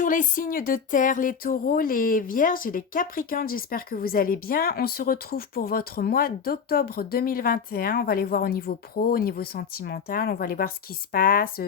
Bonjour les signes de terre, les taureaux, les vierges et les capricornes, j'espère que vous allez bien. On se retrouve pour votre mois d'octobre 2021. On va aller voir au niveau pro, au niveau sentimental, on va aller voir ce qui se passe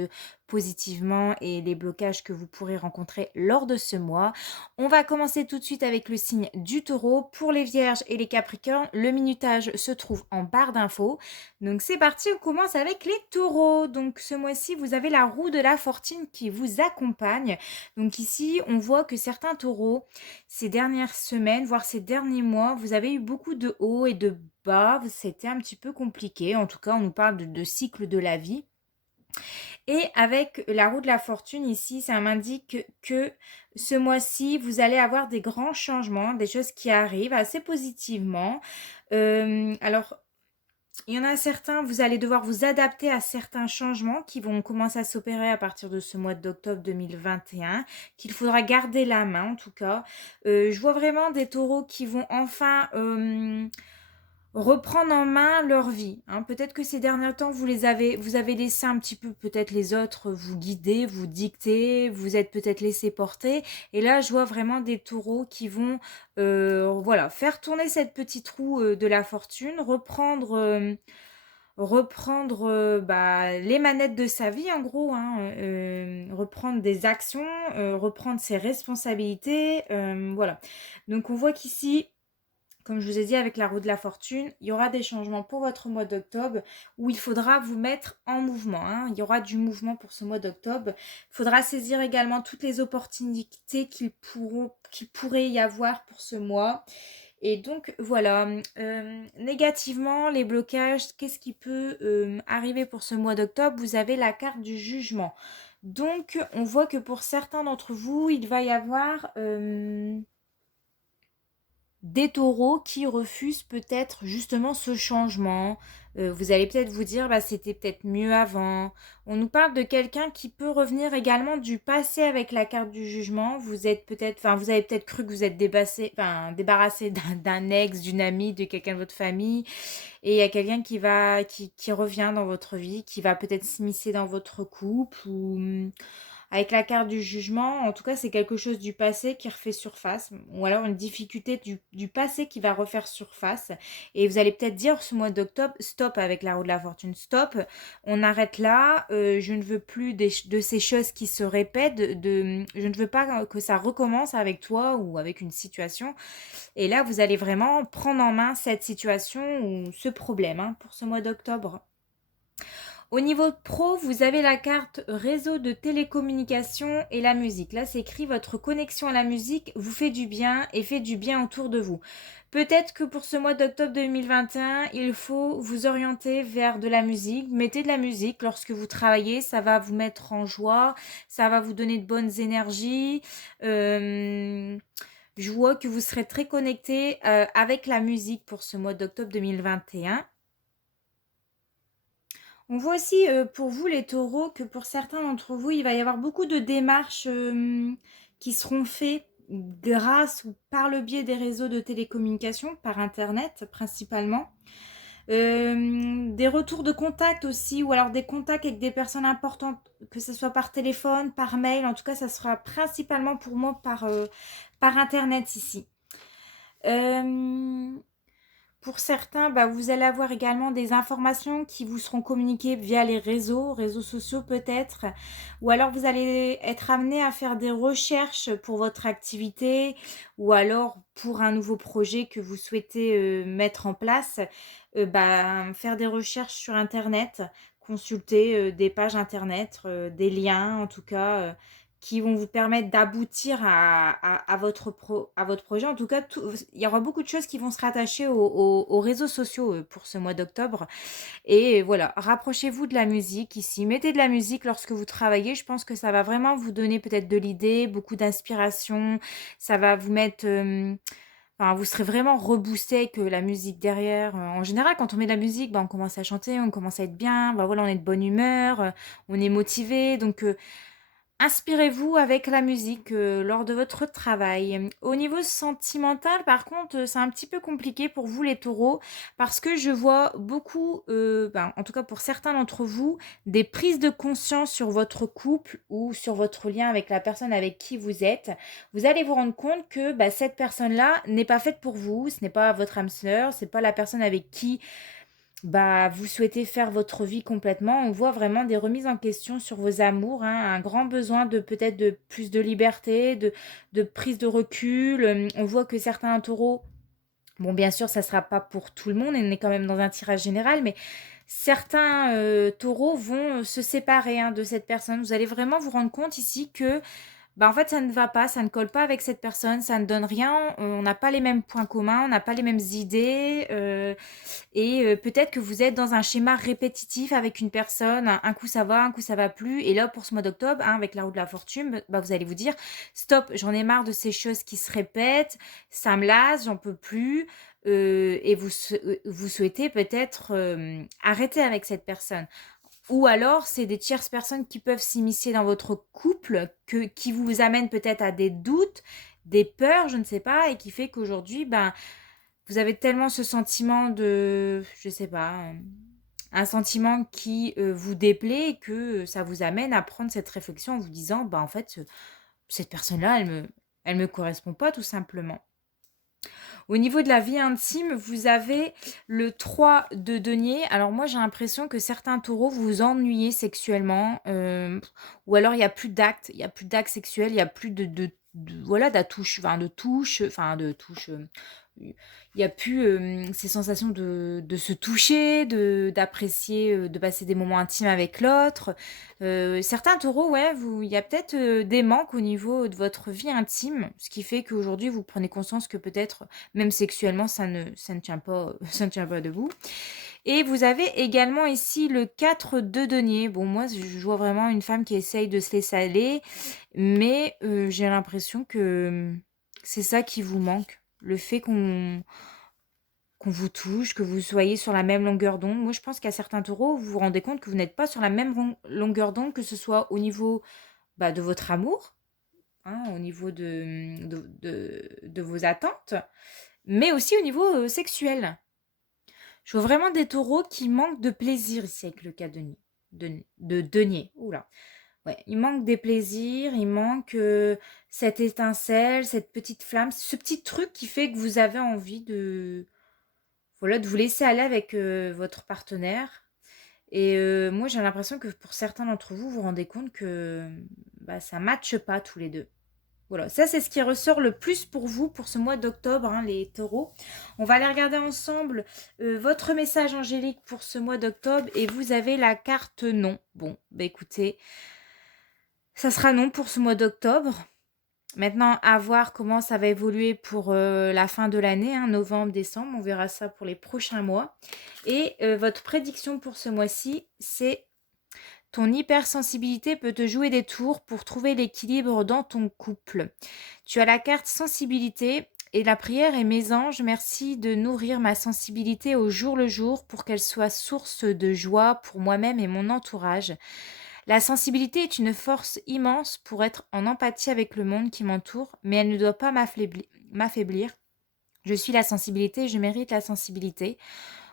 positivement et les blocages que vous pourrez rencontrer lors de ce mois. On va commencer tout de suite avec le signe du taureau. Pour les vierges et les capricornes, le minutage se trouve en barre d'infos. Donc c'est parti, on commence avec les taureaux. Donc ce mois-ci, vous avez la roue de la fortune qui vous accompagne. Donc ici, on voit que certains taureaux, ces dernières semaines, voire ces derniers mois, vous avez eu beaucoup de hauts et de bas. C'était un petit peu compliqué. En tout cas, on nous parle de cycle de la vie. Et avec la roue de la fortune ici, ça m'indique que ce mois-ci, vous allez avoir des grands changements, des choses qui arrivent assez positivement. Alors, il y en a certains, vous allez devoir vous adapter à certains changements qui vont commencer à s'opérer à partir de ce mois d'octobre 2021, qu'il faudra garder la main en tout cas. Je vois vraiment des taureaux qui vont enfin reprendre en main leur vie, hein. Peut-être que ces derniers temps, vous avez laissé un petit peu peut-être les autres vous guider, vous dicter, vous êtes peut-être laissé porter. Et là, je vois vraiment des taureaux qui vont voilà, faire tourner cette petite roue de la fortune, reprendre les manettes de sa vie en gros, hein, reprendre des actions, reprendre ses responsabilités, voilà. Donc on voit qu'ici, comme je vous ai dit avec la roue de la fortune, il y aura des changements pour votre mois d'octobre où il faudra vous mettre en mouvement, hein. Il y aura du mouvement pour ce mois d'octobre. Il faudra saisir également toutes les opportunités qu'il pourrait y avoir pour ce mois. Et donc voilà, négativement, les blocages, qu'est-ce qui peut arriver pour ce mois d'octobre? Vous avez la carte du jugement. Donc on voit que pour certains d'entre vous, il va y avoir des taureaux qui refusent peut-être justement ce changement. Vous allez peut-être vous dire, bah, c'était peut-être mieux avant. On nous parle de quelqu'un qui peut revenir également du passé avec la carte du jugement. Vous êtes peut-être, enfin, vous avez peut-être cru que vous êtes débarrassé d'un ex, d'une amie, de quelqu'un de votre famille. Et il y a quelqu'un qui revient dans votre vie, qui va peut-être s'immiscer dans votre couple ou avec la carte du jugement, en tout cas, c'est quelque chose du passé qui refait surface, ou alors une difficulté du passé qui va refaire surface. Et vous allez peut-être dire ce mois d'octobre, stop avec la roue de la fortune, stop, on arrête là, je ne veux plus de ces choses qui se répètent, je ne veux pas que ça recommence avec toi ou avec une situation. Et là, vous allez vraiment prendre en main cette situation ou ce problème, hein, pour ce mois d'octobre. Au niveau pro, vous avez la carte réseau de télécommunication et la musique. Là, c'est écrit votre connexion à la musique vous fait du bien et fait du bien autour de vous. Peut-être que pour ce mois d'octobre 2021, il faut vous orienter vers de la musique. Mettez de la musique lorsque vous travaillez, ça va vous mettre en joie, ça va vous donner de bonnes énergies. Je vois que vous serez très connecté avec la musique pour ce mois d'octobre 2021. On voit aussi pour vous les taureaux que pour certains d'entre vous, il va y avoir beaucoup de démarches qui seront faites grâce ou par le biais des réseaux de télécommunication, par Internet principalement. Des retours de contact aussi, ou alors des contacts avec des personnes importantes, que ce soit par téléphone, par mail. En tout cas, ça sera principalement pour moi par Internet ici. Euh, pour certains, bah, vous allez avoir également des informations qui vous seront communiquées via les réseaux sociaux peut-être, ou alors vous allez être amené à faire des recherches pour votre activité, ou alors pour un nouveau projet que vous souhaitez mettre en place, faire des recherches sur Internet, consulter des pages Internet, des liens en tout cas. Qui vont vous permettre d'aboutir à à votre projet. En tout cas, il y aura beaucoup de choses qui vont se rattacher aux réseaux sociaux pour ce mois d'octobre. Et voilà, rapprochez-vous de la musique ici. Mettez de la musique lorsque vous travaillez. Je pense que ça va vraiment vous donner peut-être de l'idée, beaucoup d'inspiration. Ça va vous mettre... enfin, vous serez vraiment reboosté avec la musique derrière. En général, quand on met de la musique, bah, on commence à chanter, on commence à être bien. Bah, voilà, on est de bonne humeur, on est motivé. Donc, Inspirez-vous avec la musique, lors de votre travail. Au niveau sentimental, par contre, c'est un petit peu compliqué pour vous les taureaux, parce que je vois beaucoup, en tout cas pour certains d'entre vous, des prises de conscience sur votre couple ou sur votre lien avec la personne avec qui vous êtes. Vous allez vous rendre compte que, cette personne-là n'est pas faite pour vous, ce n'est pas votre âme sœur, c'est pas la personne avec qui vous souhaitez faire votre vie complètement. On voit vraiment des remises en question sur vos amours, hein, un grand besoin de peut-être de plus de liberté, de prise de recul. On voit que certains taureaux, bon, bien sûr, ça ne sera pas pour tout le monde, on est quand même dans un tirage général, mais certains taureaux vont se séparer, hein, de cette personne. Vous allez vraiment vous rendre compte ici que en fait, ça ne va pas, ça ne colle pas avec cette personne, ça ne donne rien, on n'a pas les mêmes points communs, on n'a pas les mêmes idées, et peut-être que vous êtes dans un schéma répétitif avec une personne, un coup ça va, un coup ça va plus, et là pour ce mois d'octobre, hein, avec la roue de la fortune, vous allez vous dire: «Stop, j'en ai marre de ces choses qui se répètent, ça me lasse, j'en peux plus», et vous souhaitez peut-être, arrêter avec cette personne. Ou alors, c'est des tierces personnes qui peuvent s'immiscer dans votre couple, qui vous amènent peut-être à des doutes, des peurs, je ne sais pas, et qui fait qu'aujourd'hui, vous avez tellement ce sentiment de, je sais pas, un sentiment qui vous déplaît, que ça vous amène à prendre cette réflexion en vous disant, en fait, cette personne-là, elle me correspond pas, tout simplement. Au niveau de la vie intime, vous avez le 3 de denier. Alors moi, j'ai l'impression que certains taureaux vous vous ennuyez sexuellement, ou alors il y a plus d'actes sexuels, il y a plus voilà, de touche, il y a plus, ces sensations de se toucher, d'apprécier, de passer des moments intimes avec l'autre. Certains taureaux, ouais, il y a peut-être, des manques au niveau de votre vie intime, ce qui fait qu'aujourd'hui vous prenez conscience que peut-être, même sexuellement, ça ne tient pas, ça ne tient pas debout. Et vous avez également ici le 4 de denier. Bon, moi, je vois vraiment une femme qui essaye de se laisser aller, mais j'ai l'impression que, c'est ça qui vous manque. Le fait qu'on vous touche, que vous soyez sur la même longueur d'onde. Moi, je pense qu'à certains taureaux, vous vous rendez compte que vous n'êtes pas sur la même longueur d'onde, que ce soit au niveau, de votre amour, hein, au niveau de vos attentes, mais aussi au niveau sexuel. Je vois vraiment des taureaux qui manquent de plaisir ici avec le cas de denier. Oula. Ouais, il manque des plaisirs, il manque cette étincelle, cette petite flamme, ce petit truc qui fait que vous avez envie voilà, de vous laisser aller avec votre partenaire. Et moi, j'ai l'impression que pour certains d'entre vous, vous vous rendez compte que ça ne matche pas tous les deux. Voilà, ça c'est ce qui ressort le plus pour vous pour ce mois d'octobre, hein, les taureaux. On va aller regarder ensemble votre message angélique pour ce mois d'octobre, et vous avez la carte non. Bon, écoutez, ça sera non pour ce mois d'octobre. Maintenant, à voir comment ça va évoluer pour la fin de l'année, hein, novembre, décembre. On verra ça pour les prochains mois. Et votre prédiction pour ce mois-ci, c'est: ton hypersensibilité peut te jouer des tours pour trouver l'équilibre dans ton couple. Tu as la carte sensibilité, et la prière est: mes anges, merci de nourrir ma sensibilité au jour le jour pour qu'elle soit source de joie pour moi-même et mon entourage. La sensibilité est une force immense pour être en empathie avec le monde qui m'entoure, mais elle ne doit pas m'affaiblir. Je suis la sensibilité, je mérite la sensibilité.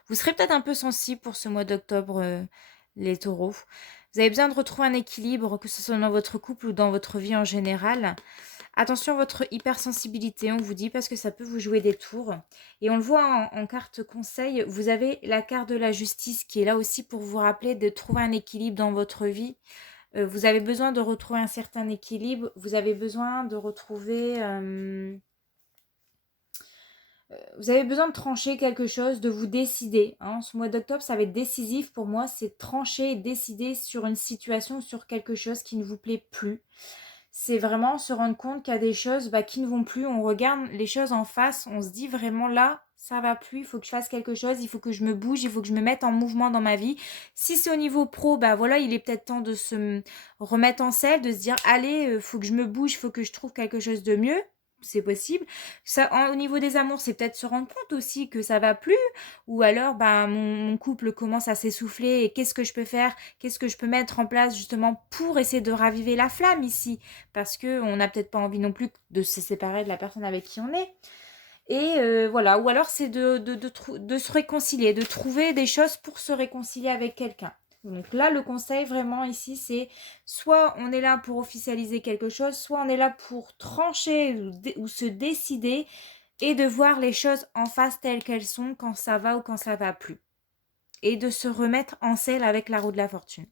Vous serez peut-être un peu sensible pour ce mois d'octobre, les taureaux. Vous avez besoin de retrouver un équilibre, que ce soit dans votre couple ou dans votre vie en général. Attention à votre hypersensibilité, on vous dit, parce que ça peut vous jouer des tours. Et on le voit en carte conseil, vous avez la carte de la justice qui est là aussi pour vous rappeler de trouver un équilibre dans votre vie. Vous avez besoin de retrouver un certain équilibre, vous avez besoin de retrouver... vous avez besoin de trancher quelque chose, de vous décider, hein. Ce mois d'octobre, ça va être décisif pour moi, c'est trancher et décider sur une situation, sur quelque chose qui ne vous plaît plus. C'est vraiment se rendre compte qu'il y a des choses qui ne vont plus. On regarde les choses en face, on se dit vraiment là, ça va plus, il faut que je fasse quelque chose, il faut que je me bouge, il faut que je me mette en mouvement dans ma vie. Si c'est au niveau pro, voilà, il est peut-être temps de se remettre en selle, de se dire allez, faut que je me bouge, il faut que je trouve quelque chose de mieux. c'est possible. Ça, au niveau des amours, c'est peut-être se rendre compte aussi que ça va plus, ou alors bah, mon couple commence à s'essouffler et qu'est-ce que je peux faire? Qu'est-ce que je peux mettre en place justement pour essayer de raviver la flamme ici? Parce qu'on n'a peut-être pas envie non plus de se séparer de la personne avec qui on est. Et voilà, ou alors c'est de se réconcilier, de trouver des choses pour se réconcilier avec quelqu'un. Donc là, le conseil vraiment ici, c'est soit on est là pour officialiser quelque chose, soit on est là pour trancher ou se décider et de voir les choses en face telles qu'elles sont quand ça va ou quand ça va plus. Et de se remettre en selle avec la roue de la fortune.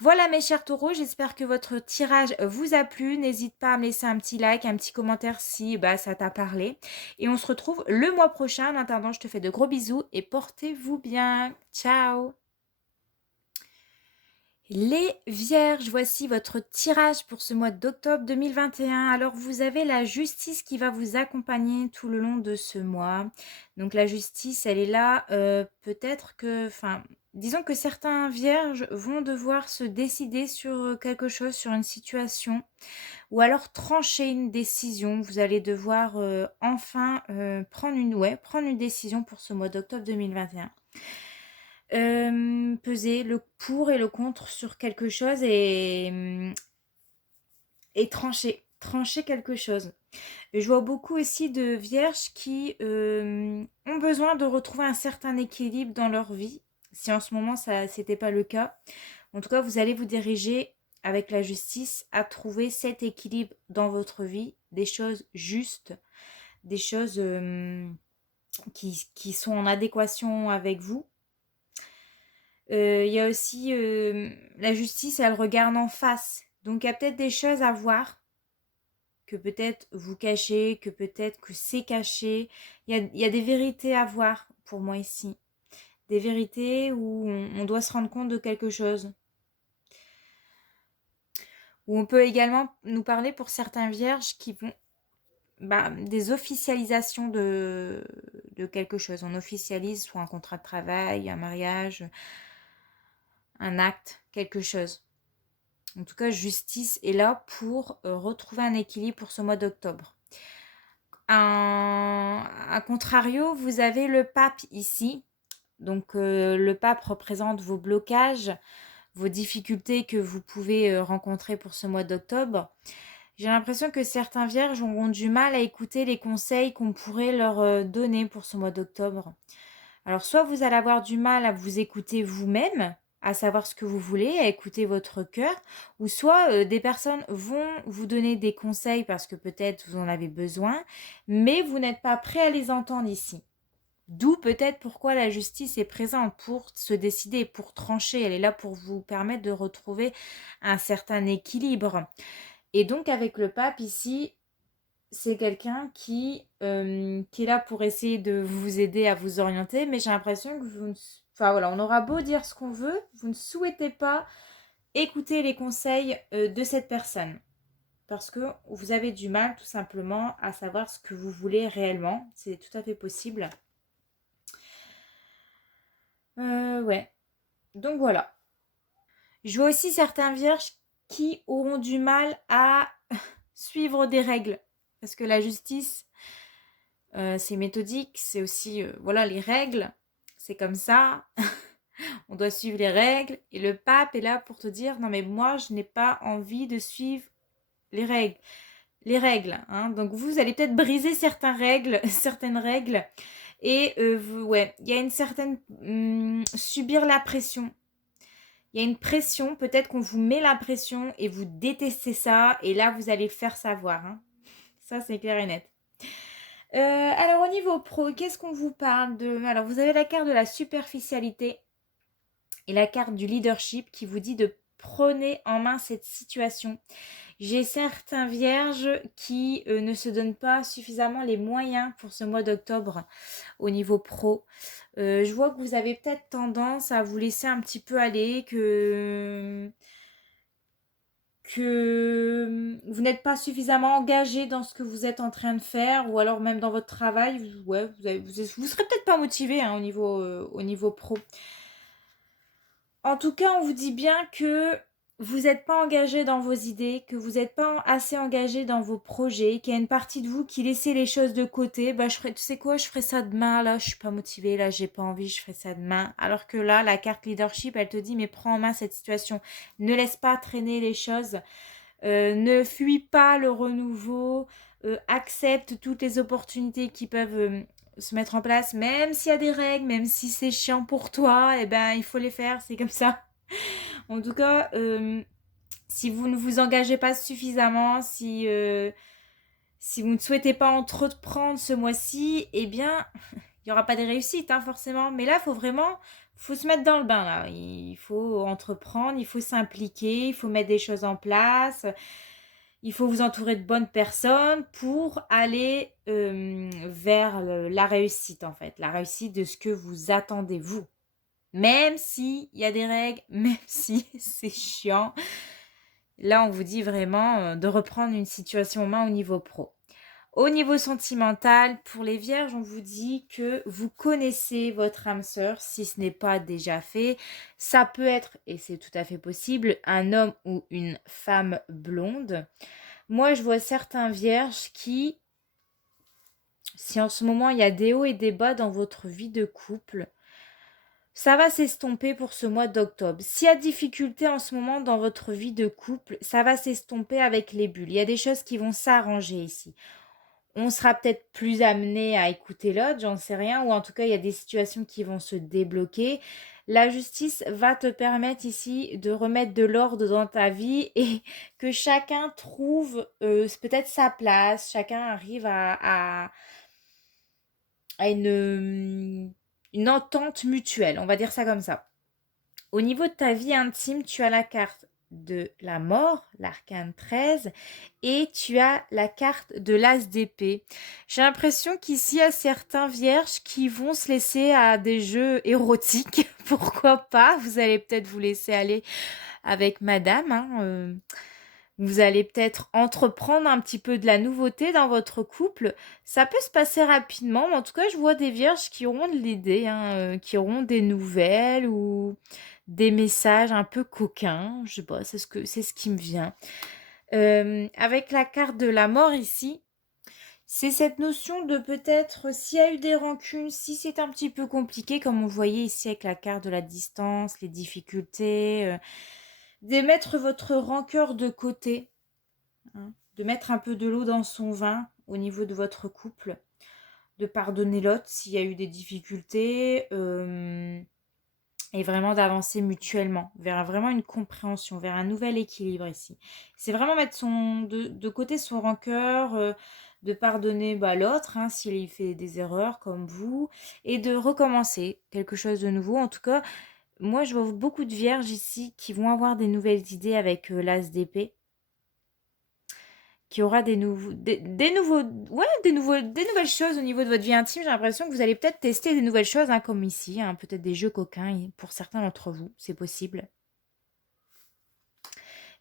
Voilà mes chers taureaux, j'espère que votre tirage vous a plu. N'hésite pas à me laisser un petit like, un petit commentaire si bah, ça t'a parlé. Et on se retrouve le mois prochain. En attendant, je te fais de gros bisous et portez-vous bien. Ciao. Les Vierges, voici votre tirage pour ce mois d'octobre 2021. Alors, vous avez la justice qui va vous accompagner tout le long de ce mois. Donc, la justice, elle est là. Peut-être que, disons que certains Vierges vont devoir se décider sur quelque chose, sur une situation, ou alors trancher une décision. Vous allez devoir enfin prendre une décision pour ce mois d'octobre 2021. Peser le pour et le contre sur quelque chose et trancher quelque chose. Et je vois beaucoup aussi de vierges qui ont besoin de retrouver un certain équilibre dans leur vie. Si en ce moment, ça c'était pas le cas. En tout cas, vous allez vous diriger avec la justice à trouver cet équilibre dans votre vie, des choses justes, des choses qui sont en adéquation avec vous. Il y a aussi la justice, elle regarde en face. Donc il y a peut-être des choses à voir que peut-être vous cachez, que peut-être que c'est caché. Il y a des vérités à voir pour moi ici. Des vérités où on doit se rendre compte de quelque chose. Où on peut également nous parler pour certains vierges qui vont des officialisations de quelque chose. On officialise soit un contrat de travail, un mariage, un acte, quelque chose. En tout cas, justice est là pour retrouver un équilibre pour ce mois d'octobre. À contrario, vous avez le pape ici. Donc, le pape représente vos blocages, vos difficultés que vous pouvez rencontrer pour ce mois d'octobre. J'ai l'impression que certains vierges auront du mal à écouter les conseils qu'on pourrait leur donner pour ce mois d'octobre. Alors, soit vous allez avoir du mal à vous écouter vous-même, à savoir ce que vous voulez, à écouter votre cœur, ou soit des personnes vont vous donner des conseils parce que peut-être vous en avez besoin, mais vous n'êtes pas prêt à les entendre ici. D'où peut-être pourquoi la justice est présente, pour se décider, pour trancher. Elle est là pour vous permettre de retrouver un certain équilibre. Et donc avec le pape ici, c'est quelqu'un qui est là pour essayer de vous aider à vous orienter, mais j'ai l'impression que vous ne... Enfin voilà, on aura beau dire ce qu'on veut, vous ne souhaitez pas écouter les conseils de cette personne. Parce que vous avez du mal tout simplement à savoir ce que vous voulez réellement. C'est tout à fait possible. Ouais. Donc voilà. Je vois aussi certains vierges qui auront du mal à suivre des règles. Parce que la justice, c'est méthodique, c'est aussi, voilà, les règles, c'est comme ça, on doit suivre les règles, et le pape est là pour te dire, non mais moi, je n'ai pas envie de suivre les règles, hein. Donc vous allez peut-être briser certaines règles, et ouais, il y a une certaine, subir la pression. Il y a une pression, peut-être qu'on vous met la pression, et vous détestez ça, et là, vous allez le faire savoir, hein. Ça, c'est clair et net. Alors au niveau pro, qu'est-ce qu'on vous parle de... Alors vous avez la carte de la superficialité et la carte du leadership qui vous dit de prenez en main cette situation. J'ai certains vierges qui ne se donnent pas suffisamment les moyens pour ce mois d'octobre au niveau pro. Je vois que vous avez peut-être tendance à vous laisser un petit peu aller, que vous n'êtes pas suffisamment engagé dans ce que vous êtes en train de faire, ou alors même dans votre travail, ouais, vous serez peut-être pas motivé, hein, au niveau pro. En tout cas, on vous dit bien que vous n'êtes pas engagé dans vos idées, que vous n'êtes pas assez engagé dans vos projets, qu'il y a une partie de vous qui laissait les choses de côté, bah tu sais quoi, je ferai ça demain, là je suis pas motivée, là j'ai pas envie, je ferai ça demain. Alors que là, la carte leadership, elle te dit mais prends en main cette situation, ne laisse pas traîner les choses, ne fuis pas le renouveau, accepte toutes les opportunités qui peuvent se mettre en place, même s'il y a des règles, même si c'est chiant pour toi, eh ben il faut les faire, c'est comme ça. En tout cas, si vous ne vous engagez pas suffisamment, si vous ne souhaitez pas entreprendre ce mois-ci, eh bien, il n'y aura pas de réussite, hein, forcément. Mais là, faut se mettre dans le bain, là. Il faut entreprendre, il faut s'impliquer, il faut mettre des choses en place. Il faut vous entourer de bonnes personnes pour aller vers la réussite, en fait. La réussite de ce que vous attendez, vous. Même s'il y a des règles, même si c'est chiant. Là, on vous dit vraiment de reprendre une situation en main au niveau pro. Au niveau sentimental, pour les vierges, on vous dit que vous connaissez votre âme sœur, si ce n'est pas déjà fait. Ça peut être, et c'est tout à fait possible, un homme ou une femme blonde. Moi, je vois certains vierges qui, si en ce moment il y a des hauts et des bas dans votre vie de couple, ça va s'estomper pour ce mois d'octobre. S'il y a difficulté en ce moment dans votre vie de couple, ça va s'estomper avec les bulles. Il y a des choses qui vont s'arranger ici. On sera peut-être plus amené à écouter l'autre, j'en sais rien, ou en tout cas, il y a des situations qui vont se débloquer. La justice va te permettre ici de remettre de l'ordre dans ta vie et que chacun trouve peut-être sa place, chacun arrive à une entente mutuelle, on va dire ça comme ça. Au niveau de ta vie intime, tu as la carte de la mort, l'arcane 13, et tu as la carte de l'as d'épée. J'ai l'impression qu'ici, il y a certains vierges qui vont se laisser à des jeux érotiques. Pourquoi pas? Vous allez peut-être vous laisser aller avec madame, hein, vous allez peut-être entreprendre un petit peu de la nouveauté dans votre couple. Ça peut se passer rapidement, mais en tout cas, je vois des vierges qui auront de l'idée, hein, qui auront des nouvelles ou des messages un peu coquins. Je sais pas, c'est ce qui me vient. Avec la carte de la mort ici, c'est cette notion de peut-être s'il y a eu des rancunes, si c'est un petit peu compliqué, comme on voyait ici avec la carte de la distance, les difficultés, de mettre votre rancœur de côté, hein, de mettre un peu de l'eau dans son vin au niveau de votre couple, de pardonner l'autre s'il y a eu des difficultés, et vraiment d'avancer mutuellement vers vraiment une compréhension, vers un nouvel équilibre ici. C'est vraiment mettre de côté son rancœur, de pardonner l'autre, hein, s'il fait des erreurs comme vous, et de recommencer quelque chose de nouveau. En tout cas, moi, je vois beaucoup de vierges ici qui vont avoir des nouvelles idées avec l'as d'épée, qui aura des nouvelles choses au niveau de votre vie intime. J'ai l'impression que vous allez peut-être tester des nouvelles choses, hein, comme ici, hein, peut-être des jeux coquins pour certains d'entre vous, c'est possible.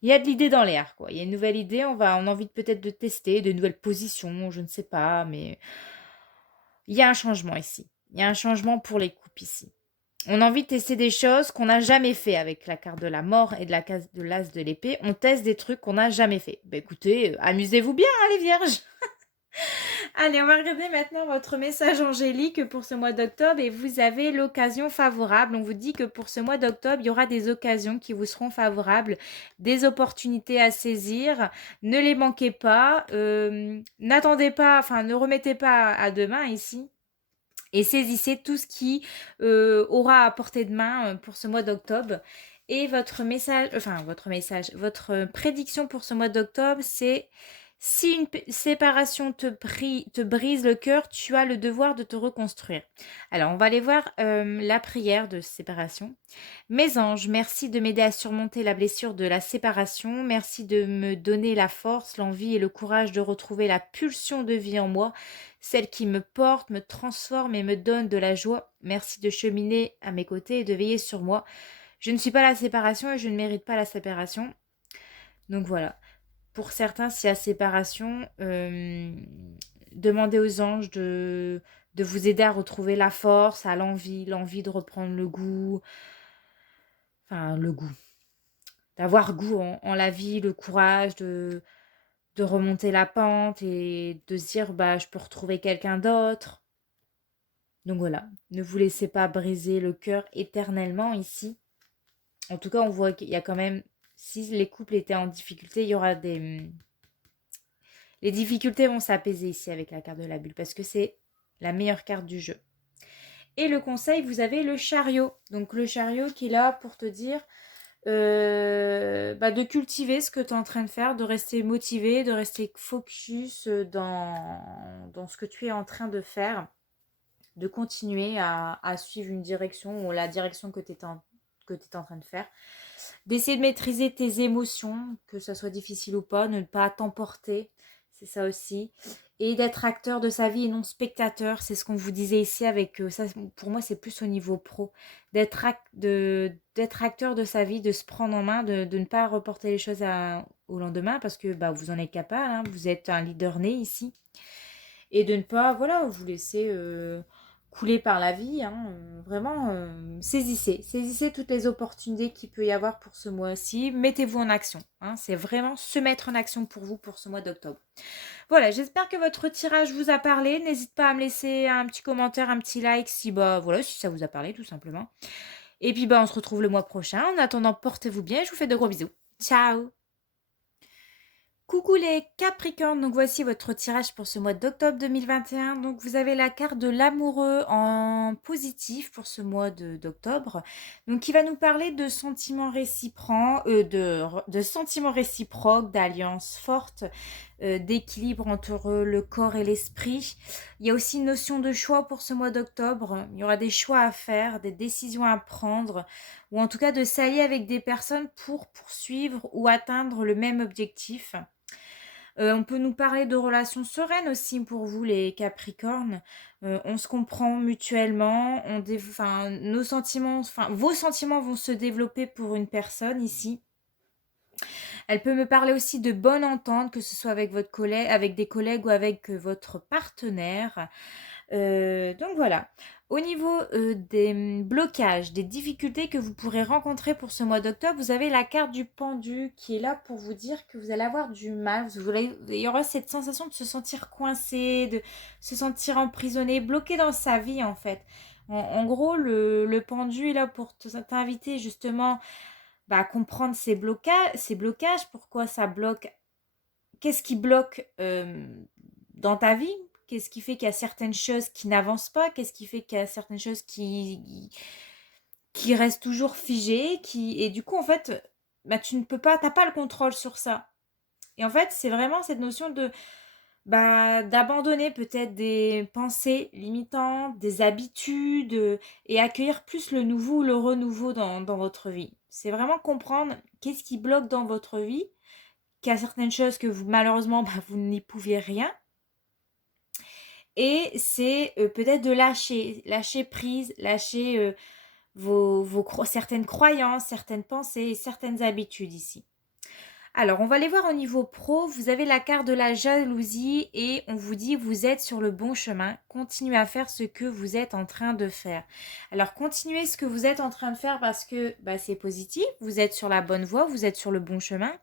Il y a de l'idée dans l'air, quoi. Il y a une nouvelle idée, on a envie peut-être de tester de nouvelles positions, je ne sais pas, mais il y a un changement ici. Il y a un changement pour les couples ici. On a envie de tester des choses qu'on n'a jamais fait avec la carte de la mort et de la case de l'as de l'épée. On teste des trucs qu'on n'a jamais fait. Écoutez, amusez-vous bien, hein, les vierges. Allez, on va regarder maintenant votre message angélique pour ce mois d'octobre et vous avez l'occasion favorable. On vous dit que pour ce mois d'octobre, il y aura des occasions qui vous seront favorables, des opportunités à saisir. Ne les manquez pas. N'attendez pas, enfin, ne remettez pas à demain ici. Et saisissez tout ce qui aura à portée de main pour ce mois d'octobre. Et votre prédiction pour ce mois d'octobre, c'est si une séparation te brise le cœur, tu as le devoir de te reconstruire. Alors, on va aller voir la prière de séparation. Mes anges, merci de m'aider à surmonter la blessure de la séparation. Merci de me donner la force, l'envie et le courage de retrouver la pulsion de vie en moi, celle qui me porte, me transforme et me donne de la joie. Merci de cheminer à mes côtés et de veiller sur moi. Je ne suis pas la séparation et je ne mérite pas la séparation. Donc voilà. Pour certains, s'il y a séparation, demandez aux anges de vous aider à retrouver la force, l'envie de reprendre le goût. Enfin, le goût. d'avoir goût en la vie, le courage de remonter la pente et de se dire, bah, je peux retrouver quelqu'un d'autre. Donc voilà, ne vous laissez pas briser le cœur éternellement ici. En tout cas, on voit qu'il y a quand même, si les couples étaient en difficulté, il y aura des... Les difficultés vont s'apaiser ici avec la carte de la bulle parce que c'est la meilleure carte du jeu. Et le conseil, vous avez le chariot. Donc le chariot qui est là pour te dire de cultiver ce que tu es en train de faire, de rester motivé, de rester focus dans ce que tu es en train de faire, de continuer à suivre une direction ou la direction que tu es en train de faire. D'essayer de maîtriser tes émotions, que ça soit difficile ou pas, ne pas t'emporter, c'est ça aussi. Et d'être acteur de sa vie et non spectateur, c'est ce qu'on vous disait ici avec ça. Pour moi, c'est plus au niveau pro. D'être acteur de sa vie, de se prendre en main, de ne pas reporter les choses au lendemain parce que bah, vous en êtes capable, hein, vous êtes un leader né ici. Et de ne pas vous laisser couler par la vie. Hein, vraiment, saisissez toutes les opportunités qu'il peut y avoir pour ce mois-ci. Mettez-vous en action. Hein, c'est vraiment se mettre en action pour vous pour ce mois d'octobre. Voilà, j'espère que votre tirage vous a parlé. N'hésitez pas à me laisser un petit commentaire, un petit like si si ça vous a parlé tout simplement. Et puis on se retrouve le mois prochain. En attendant, portez-vous bien. Je vous fais de gros bisous. Ciao. Coucou les Capricornes, donc voici votre tirage pour ce mois d'octobre 2021. Donc vous avez la carte de l'amoureux en positif pour ce mois d'octobre. Donc qui va nous parler de sentiments réciproques, sentiments réciproques, d'alliances fortes, d'équilibre entre le corps et l'esprit. Il y a aussi une notion de choix pour ce mois d'octobre. Il y aura des choix à faire, des décisions à prendre, ou en tout cas de s'allier avec des personnes pour poursuivre ou atteindre le même objectif. On peut nous parler de relations sereines aussi pour vous les Capricornes. On se comprend mutuellement, nos sentiments, vos sentiments vont se développer pour une personne ici. Elle peut me parler aussi de bonne entente, que ce soit avec votre collègue, avec des collègues ou avec votre partenaire. Donc voilà. Au niveau des blocages, des difficultés que vous pourrez rencontrer pour ce mois d'octobre, vous avez la carte du pendu qui est là pour vous dire que vous allez avoir du mal. Il y aura cette sensation de se sentir coincé, de se sentir emprisonné, bloqué dans sa vie en fait. En gros, le pendu est là pour t'inviter justement à comprendre ces blocages, pourquoi ça bloque, qu'est-ce qui bloque dans ta vie. Qu'est-ce qui fait qu'il y a certaines choses qui n'avancent pas? Qu'est-ce qui fait qu'il y a certaines choses qui restent toujours figées? Et du coup, en fait, tu ne peux pas, t'as pas le contrôle sur ça. Et en fait, c'est vraiment cette notion d'abandonner peut-être des pensées limitantes, des habitudes, et accueillir plus le nouveau ou le renouveau dans votre vie. C'est vraiment comprendre qu'est-ce qui bloque dans votre vie, qu'il y a certaines choses que vous, malheureusement, vous n'y pouviez rien. Et c'est peut-être de lâcher prise, lâcher certaines croyances, certaines pensées, certaines habitudes ici. Alors, on va aller voir au niveau pro. Vous avez la carte de la jalousie et on vous dit vous êtes sur le bon chemin. Continuez à faire ce que vous êtes en train de faire. Alors, continuez ce que vous êtes en train de faire parce que c'est positif. Vous êtes sur la bonne voie, vous êtes sur le bon chemin.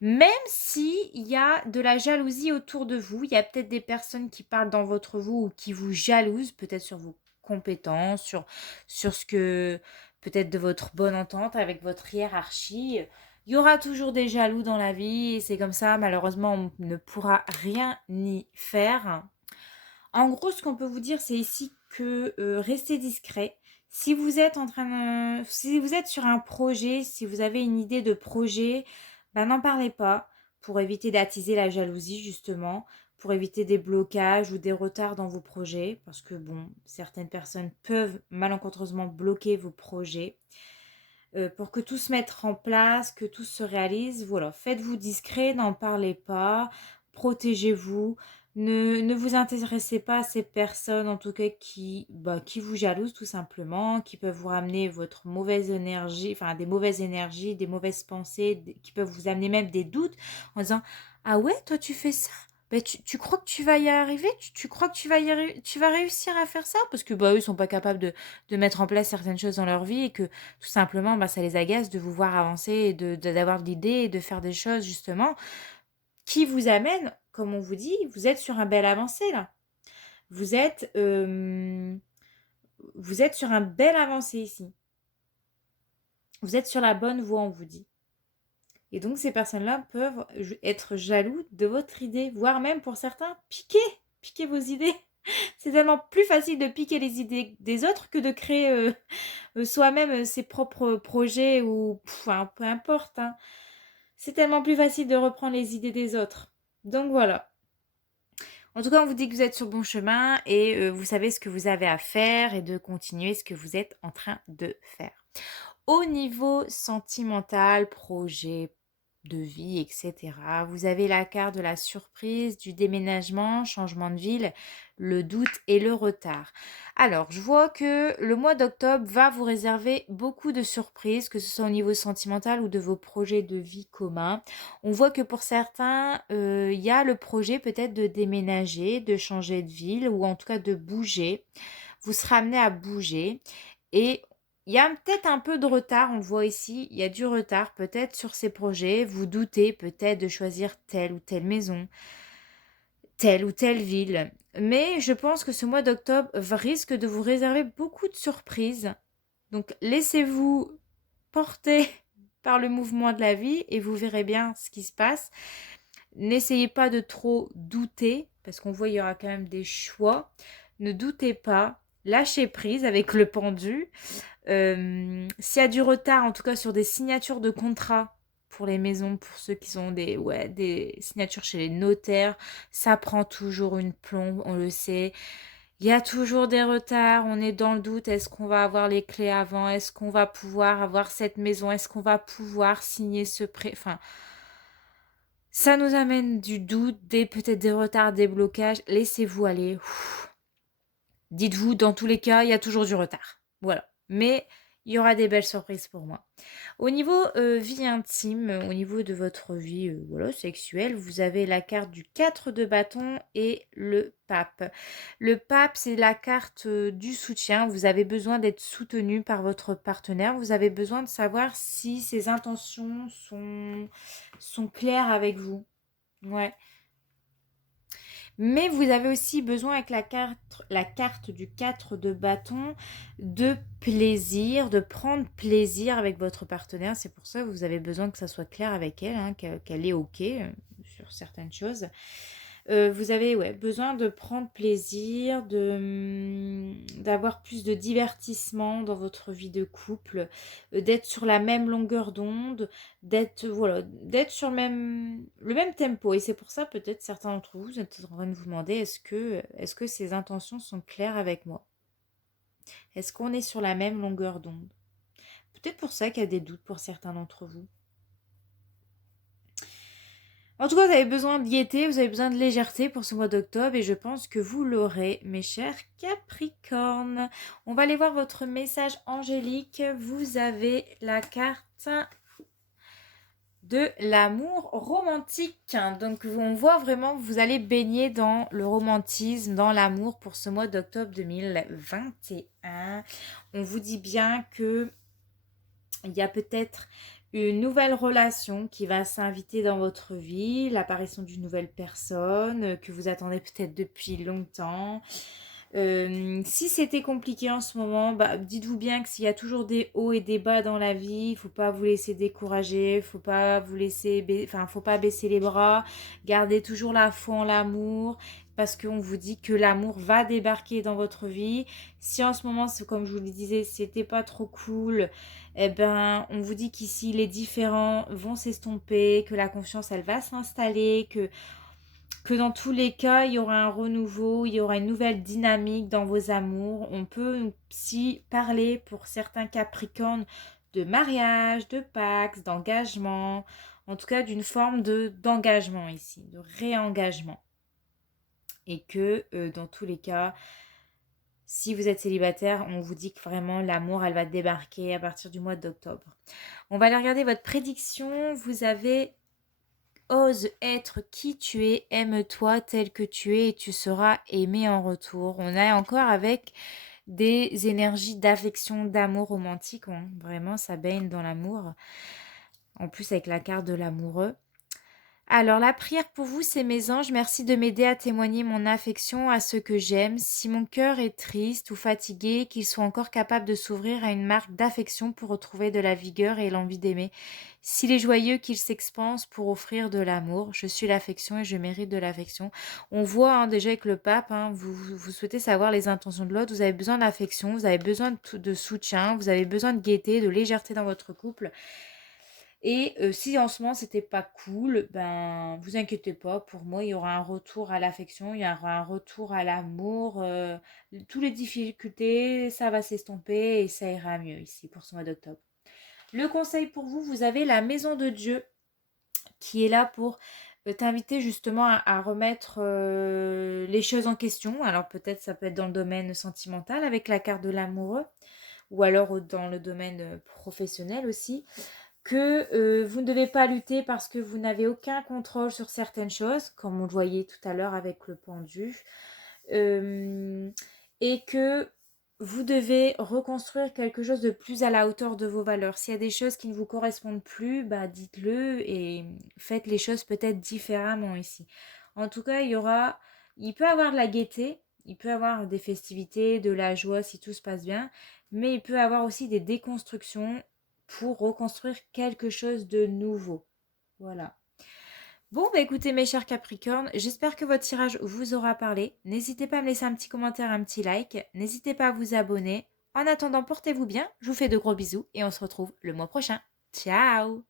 Même s'il y a de la jalousie autour de vous, il y a peut-être des personnes qui parlent dans votre vous ou qui vous jalousent, peut-être sur vos compétences, sur ce que peut-être de votre bonne entente avec votre hiérarchie. Il y aura toujours des jaloux dans la vie et c'est comme ça, malheureusement, on ne pourra rien y faire. En gros, ce qu'on peut vous dire, c'est ici que restez discret. Si vous êtes si vous êtes sur un projet, si vous avez une idée de projet, n'en parlez pas pour éviter d'attiser la jalousie justement, pour éviter des blocages ou des retards dans vos projets, parce que certaines personnes peuvent malencontreusement bloquer vos projets. Pour que tout se mette en place, que tout se réalise, voilà, faites-vous discret, n'en parlez pas, protégez-vous, ne vous intéressez pas à ces personnes, en tout cas, qui vous jalousent tout simplement, qui peuvent vous ramener votre mauvaise énergie, des mauvaises énergies, des mauvaises pensées, qui peuvent vous amener même des doutes en disant « Ah ouais, toi tu fais ça ? bah, tu crois que tu vas y arriver? Tu crois que tu vas réussir à faire ça? Parce que, bah, eux, ils sont pas capables de mettre en place certaines choses dans leur vie et que tout simplement, bah, ça les agace de vous voir avancer et d'avoir de l'idée et de faire des choses justement qui vous amènent, comme on vous dit, vous êtes sur un bel avancé là. Vous êtes, vous êtes sur un bel avancé ici. Vous êtes sur la bonne voie, on vous dit. Et donc ces personnes-là peuvent être jaloux de votre idée, voire même pour certains piquer vos idées. C'est tellement plus facile de piquer les idées des autres que de créer soi-même ses propres projets ou enfin, peu importe, hein. C'est tellement plus facile de reprendre les idées des autres. Donc voilà. En tout cas, on vous dit que vous êtes sur le bon chemin et vous savez ce que vous avez à faire et de continuer ce que vous êtes en train de faire. Au niveau sentimental, projet de vie, etc., vous avez la carte de la surprise, du déménagement, changement de ville, le doute et le retard. Alors, je vois que le mois d'octobre va vous réserver beaucoup de surprises, que ce soit au niveau sentimental ou de vos projets de vie communs. On voit que pour certains, il y a le projet peut-être de déménager, de changer de ville ou en tout cas de bouger. Vous serez amené à bouger et il y a peut-être un peu de retard, on le voit ici, il y a du retard peut-être sur ces projets. Vous doutez peut-être de choisir telle ou telle maison, telle ou telle ville. Mais je pense que ce mois d'octobre risque de vous réserver beaucoup de surprises. Donc laissez-vous porter par le mouvement de la vie et vous verrez bien ce qui se passe. N'essayez pas de trop douter, parce qu'on voit il y aura quand même des choix. Ne doutez pas, lâchez prise avec le pendu. S'il y a du retard, en tout cas sur des signatures de contrats pour les maisons, pour ceux qui ont des signatures chez les notaires, ça prend toujours une plombe, on le sait. Il y a toujours des retards, on est dans le doute, est-ce qu'on va avoir les clés avant, est-ce qu'on va pouvoir avoir cette maison, est-ce qu'on va pouvoir signer ce prêt, enfin, ça nous amène du doute, peut-être des retards, des blocages, laissez-vous aller. Dites-vous, dans tous les cas, il y a toujours du retard. Voilà. Mais il y aura des belles surprises pour moi. Au niveau vie intime, au niveau de votre vie voilà, sexuelle, vous avez la carte du 4 de bâton et le pape. Le pape, c'est la carte du soutien. Vous avez besoin d'être soutenu par votre partenaire. Vous avez besoin de savoir si ses intentions sont claires avec vous. Ouais. Mais vous avez aussi besoin avec la carte du 4 de bâton de plaisir, de prendre plaisir avec votre partenaire. C'est pour ça que vous avez besoin que ça soit clair avec elle, hein, qu'elle est OK sur certaines choses. Vous avez besoin de prendre plaisir, d'avoir plus de divertissement dans votre vie de couple, d'être sur la même longueur d'onde, d'être sur le même tempo. Et c'est pour ça peut-être certains d'entre vous êtes en train de vous demander est-ce que ces intentions sont claires avec moi? Est-ce qu'on est sur la même longueur d'onde? Peut-être pour ça qu'il y a des doutes pour certains d'entre vous. En tout cas, vous avez besoin de gaieté, vous avez besoin de légèreté pour ce mois d'octobre et je pense que vous l'aurez, mes chers Capricornes. On va aller voir votre message angélique. Vous avez la carte de l'amour romantique. Donc, on voit vraiment que vous allez baigner dans le romantisme, dans l'amour pour ce mois d'octobre 2021. On vous dit bien que il y a peut-être une nouvelle relation qui va s'inviter dans votre vie, l'apparition d'une nouvelle personne que vous attendez peut-être depuis longtemps. Si c'était compliqué en ce moment, dites-vous bien que s'il y a toujours des hauts et des bas dans la vie, il ne faut pas vous laisser décourager, faut pas vous laisser, faut pas baisser les bras, gardez toujours la foi en l'amour, parce qu'on vous dit que l'amour va débarquer dans votre vie. Si en ce moment, comme je vous le disais, c'était pas trop cool, eh ben, on vous dit qu'ici, les différends vont s'estomper, que la confiance, elle va s'installer, que dans tous les cas, il y aura un renouveau, il y aura une nouvelle dynamique dans vos amours. On peut aussi parler pour certains Capricornes de mariage, de pacte, d'engagement, en tout cas d'une forme d'engagement ici, de réengagement. Et que dans tous les cas, si vous êtes célibataire, on vous dit que vraiment l'amour, elle va débarquer à partir du mois d'octobre. On va aller regarder votre prédiction. Vous avez ose être qui tu es, aime-toi tel que tu es et tu seras aimé en retour. On est encore avec des énergies d'affection, d'amour romantique, hein. Vraiment, ça baigne dans l'amour. En plus, avec la carte de l'amoureux. Alors, la prière pour vous, c'est mes anges. Merci de m'aider à témoigner mon affection à ceux que j'aime. Si mon cœur est triste ou fatigué, qu'il soit encore capable de s'ouvrir à une marque d'affection pour retrouver de la vigueur et l'envie d'aimer. S'il est joyeux, qu'il s'expanse pour offrir de l'amour. Je suis l'affection et je mérite de l'affection. On voit déjà avec le pape, vous souhaitez savoir les intentions de l'autre. Vous avez besoin d'affection, vous avez besoin de soutien, vous avez besoin de gaieté, de légèreté dans votre couple. Et si en ce moment c'était pas cool, ben vous inquiétez pas, pour moi il y aura un retour à l'affection, il y aura un retour à l'amour, toutes les difficultés, ça va s'estomper et ça ira mieux ici pour ce mois d'octobre. Le conseil pour vous, vous avez la maison de Dieu qui est là pour t'inviter justement à remettre les choses en question. Alors peut-être ça peut être dans le domaine sentimental avec la carte de l'amoureux ou alors dans le domaine professionnel aussi que vous ne devez pas lutter parce que vous n'avez aucun contrôle sur certaines choses, comme on le voyait tout à l'heure avec le pendu, et que vous devez reconstruire quelque chose de plus à la hauteur de vos valeurs. S'il y a des choses qui ne vous correspondent plus, bah dites-le et faites les choses peut-être différemment ici. En tout cas, il peut y avoir de la gaieté, il peut y avoir des festivités, de la joie si tout se passe bien, mais il peut y avoir aussi des déconstructions pour reconstruire quelque chose de nouveau. Voilà. Bon, bah écoutez mes chers Capricornes, j'espère que votre tirage vous aura parlé. N'hésitez pas à me laisser un petit commentaire, un petit like. N'hésitez pas à vous abonner. En attendant, portez-vous bien. Je vous fais de gros bisous et on se retrouve le mois prochain. Ciao!